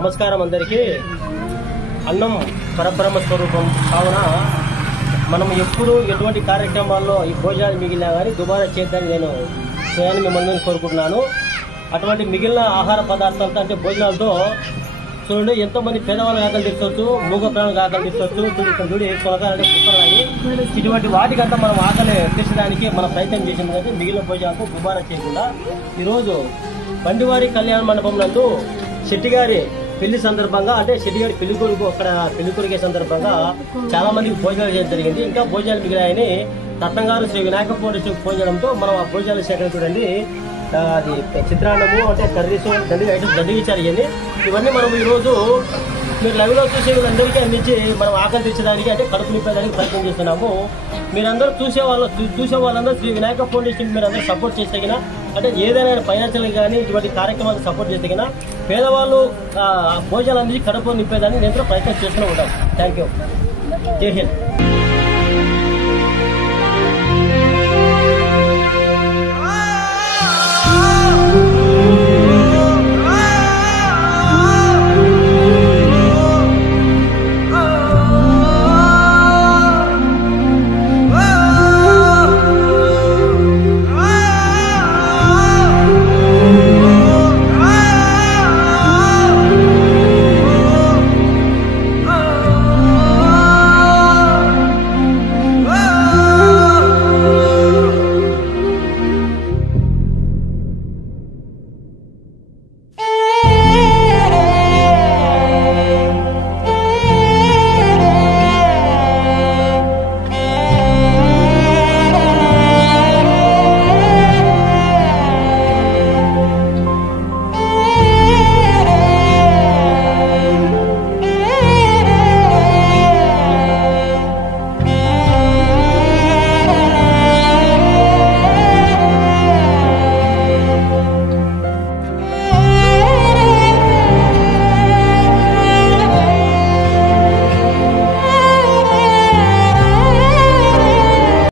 నమస్కారం అందరికీ. అన్నం పరబ్రహ్మ స్వరూపం కావున మనం ఎప్పుడు ఎటువంటి కార్యక్రమాల్లో ఈ భోజనాలు మిగిలినా కానీ దుబారా చేద్దామని నేను స్వయాన్ని మిమ్మల్ని కోరుకుంటున్నాను. అటువంటి మిగిలిన ఆహార పదార్థాలతో అంటే భోజనాలతో చూడండి ఎంతో మంది పేదవాళ్ళకి ఆకలి తీర్చవచ్చు, మూగ ప్రాణులకు ఆకలి తీర్చవచ్చు, చూడి కొనగాలంటే కుక్కరాయి ఇటువంటి వాటికంతా మనం ఆకలి తీర్చడానికి మనం ప్రయత్నం చేసింది కానీ మిగిలిన భోజనాలకు దుబారా చేయకుండా ఈరోజు బండివారి కళ్యాణ మండపం నందు శెట్టిగారి పెళ్లి సందర్భంగా అంటే శెట్టిగారి పెళ్లి కొడుకు అక్కడ పెళ్లి కొరికే సందర్భంగా చాలా మందికి భోజనాలు చేయడం జరిగింది. ఇంకా భోజనాలు మిగిలాయని రత్నంగారు శ్రీ వినాయక ఫౌండేషన్ ఫోన్ చేయడంతో మనం ఆ భోజనాలు సేకరణ చూడండి. అది చిత్రాన్నము అంటే కర్రీస్ దండిగా ఐటమ్స్ దండిగా ఇచ్చారు. ఇవన్నీ మనం ఈరోజు మీరు లైవ్లో చూసే వీళ్ళందరికీ అందించి మనం ఆకలి తెచ్చడానికి అంటే కడుపు నింపేదానికి ప్రయత్నం చేస్తున్నాము. మీరందరూ చూసే వాళ్ళందరూ శ్రీ వినాయక ఫౌండేషన్ మీరందరూ సపోర్ట్ చేస్తే గినా అంటే ఏదైనా ఫైనాన్షియల్గా కానీ ఇటువంటి కార్యక్రమాలకు సపోర్ట్ చేస్తే గినా పేదవాళ్ళు భోజనాలు అందించి కడుపు నింపేదానికి నేను ప్రయత్నం చేస్తూనే ఉంటాను. Thank you. జై హింద్.